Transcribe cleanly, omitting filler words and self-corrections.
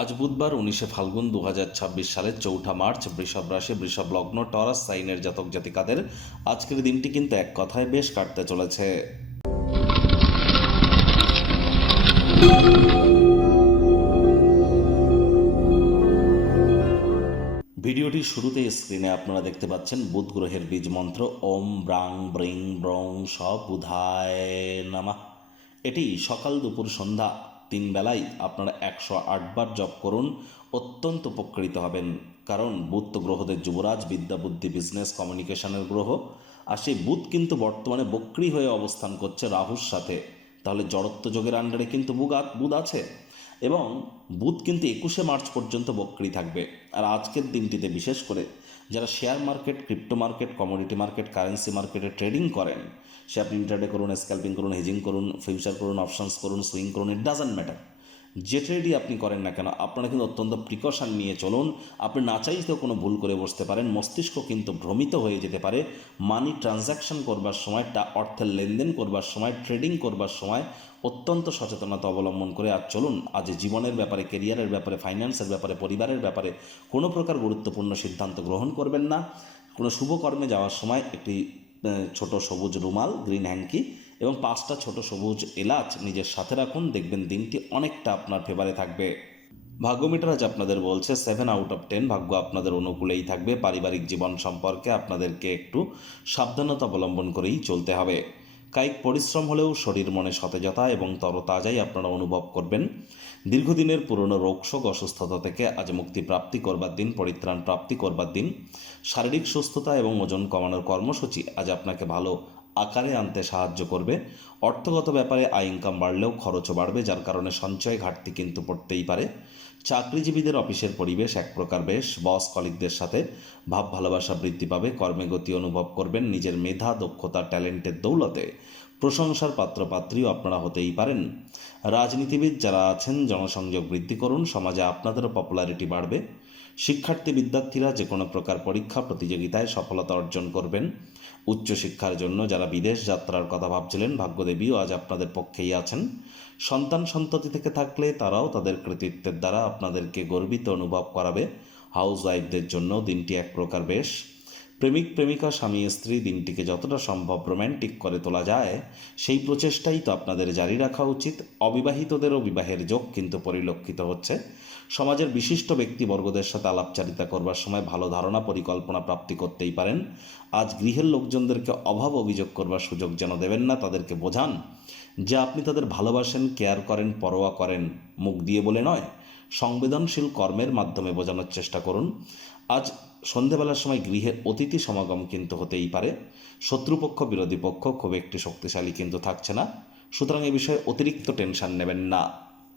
আজ বুধবার 19শে ফাল্গুন 2026 সালের 4 মার্চ। বৃষভ রাশি, বৃষভ লগ্ন, টরাস সাইনের জাতক জাতিকাদের আজকের দিনটি কিন্তু এক কথায় বেশ কাটতে চলেছে। ভিডিওটির শুরুতে স্ক্রিনে আপনারা দেখতে পাচ্ছেন বুধ গ্রহের বীজ মন্ত্র ওম ব্রাং ব্রিং ব্রং স বুধায় নামা। এটি সকাল দুপুর সন্ধ্যা 3 বেলায় আপনারা 108 বার জপ করুন, অত্যন্ত উপকৃত হবেন। কারণ বুধ তো গ্রহদের যুবরাজ, বিদ্যা বুদ্ধি বিজনেস কমিউনিকেশনের গ্রহ। আর সেই বুধ কিন্তু বর্তমানে বক্রী হয়ে অবস্থান করছে রাহুর সাথে। তাহলে জড়ত্ব যোগের আন্ডারে কিন্তু বুধ আছে এবং বুধ কিন্তু 21শে মার্চ পর্যন্ত বক্রী থাকবে। আর আজকের দিনটিতে বিশেষ করে যারা share market, crypto market, commodity market, currency মার্কেটে ট্রেডিং করেন, সে আপনি ইন্টারডে করুন, স্ক্যাল্পিং করুন, হেজিং করুন, ফিউচার করুন, অপশনস করুন, সুইং করুন, ইট ডাজন্ট ম্যাটার। যে ট্রেডই আপনি করেন না কেন, আপনারা কিন্তু অত্যন্ত প্রিকশন নিয়ে চলুন। আপনি না চাইতেও কোনো ভুল করে বসতে পারেন, মস্তিষ্ক কিন্তু ভ্রমিত হয়ে যেতে পারে। মানি ট্রানজ্যাকশন করবার সময়, অর্থের লেনদেন করবার সময়, ট্রেডিং করবার সময় অত্যন্ত সচেতনতা অবলম্বন করে আজ চলুন। আজ জীবনের ব্যাপারে, কেরিয়ারের ব্যাপারে, ফাইন্যান্সের ব্যাপারে, পরিবারের ব্যাপারে কোনো প্রকার গুরুত্বপূর্ণ সিদ্ধান্ত গ্রহণ করবেন না। কোনো শুভ কর্মে যাওয়ার সময় একটি ছোট সবুজ রুমাল, গ্রিন হ্যাঙ্কি এবং 5টা ছোট সবুজ এলাচ নিজের সাথে রাখুন। দেখবেন দিনটি অনেকটা আপনার ফেভারে থাকবে। ভাগ্যমিটার আজ আপনাদের বলছে 7 আউট অফ 10, ভাগ্য আপনাদের অনুকূলেই থাকবে। পারিবারিক জীবন সম্পর্কে আপনাদেরকে একটু সাবধানতা অবলম্বন করেই চলতে হবে। কায়িক পরিশ্রম হলেও শরীর মনে সতেজতা এবং তরতাজাই আপনারা অনুভব করবেন। দীর্ঘদিনের পুরনো রোগশোক, অসুস্থতা থেকে আজ মুক্তি প্রাপ্তি করবার দিন, পরিত্রাণ প্রাপ্তি করবার দিন। শারীরিক সুস্থতা এবং ওজন কমানোর কর্মসূচি আজ আপনাকে ভালো আকারে আনতে সাহায্য করবে। অর্থগত ব্যাপারে আয় ইনকাম বাড়লেও খরচও বাড়বে, যার কারণে সঞ্চয় ঘাটতি কিন্তু পড়তেই পারে। চাকরিজীবীদের অফিসের পরিবেশ এক প্রকার বেশ। বস কলিগদের সাথে ভাব ভালোবাসা বৃদ্ধি পাবে। কর্মে গতি অনুভব করবেন। নিজের মেধা, দক্ষতা, ট্যালেন্টের দৌলতে প্রশংসার পাত্রপাত্রীও আপনারা হতেই পারেন। রাজনীতিবিদ যারা আছেন, জনসংযোগ বৃদ্ধি করুন, সমাজে আপনাদেরও পপুলারিটি বাড়বে। শিক্ষার্থী বিদ্যার্থীরা যে কোনো প্রকার পরীক্ষা প্রতিযোগিতায় সফলতা অর্জন করবেন। উচ্চশিক্ষার জন্য যারা বিদেশ যাত্রার কথা ভাবছিলেন, ভাগ্যদেবীও আজ আপনাদের পক্ষেই আছেন। সন্তান সন্ততি থেকে থাকলে তারাও তাদের কৃতিত্বের দ্বারা আপনাদেরকে গর্বিত অনুভব করাবে। হাউস ওয়াইফদের জন্য দিনটি এক প্রকার বেশ। প্রেমিক প্রেমিকা, স্বামী স্ত্রী দিনটিকে যতটা সম্ভব রোম্যান্টিক করে তোলা যায় সেই প্রচেষ্টাই তো আপনাদের জারি রাখা উচিত। অবিবাহিতদেরও বিবাহের যোগ কিন্তু পরিলক্ষিত হচ্ছে। সমাজের বিশিষ্ট ব্যক্তিবর্গদের সাথে আলাপচারিতা করবার সময় ভালো ধারণা পরিকল্পনা প্রাপ্তি করতেই পারেন। আজ গৃহের লোকজনদেরকে অভাব অভিযোগ করবার সুযোগ যেন দেবেন না। তাদেরকে বোঝান যে আপনি তাদের ভালোবাসেন, কেয়ার করেন, পরোয়া করেন। মুখ দিয়ে বলে নয়, সংবেদনশীল কর্মের মাধ্যমে বোঝানোর চেষ্টা করুন। আজ সন্ধেবেলার সময় গৃহে অতিথি সমাগম কিন্তু হতেই পারে। শত্রুপক্ষ, বিরোধী পক্ষ খুব একটি শক্তিশালী কিন্তু থাকছে না। সুতরাং এ বিষয়ে অতিরিক্ত টেনশন নেবেন না।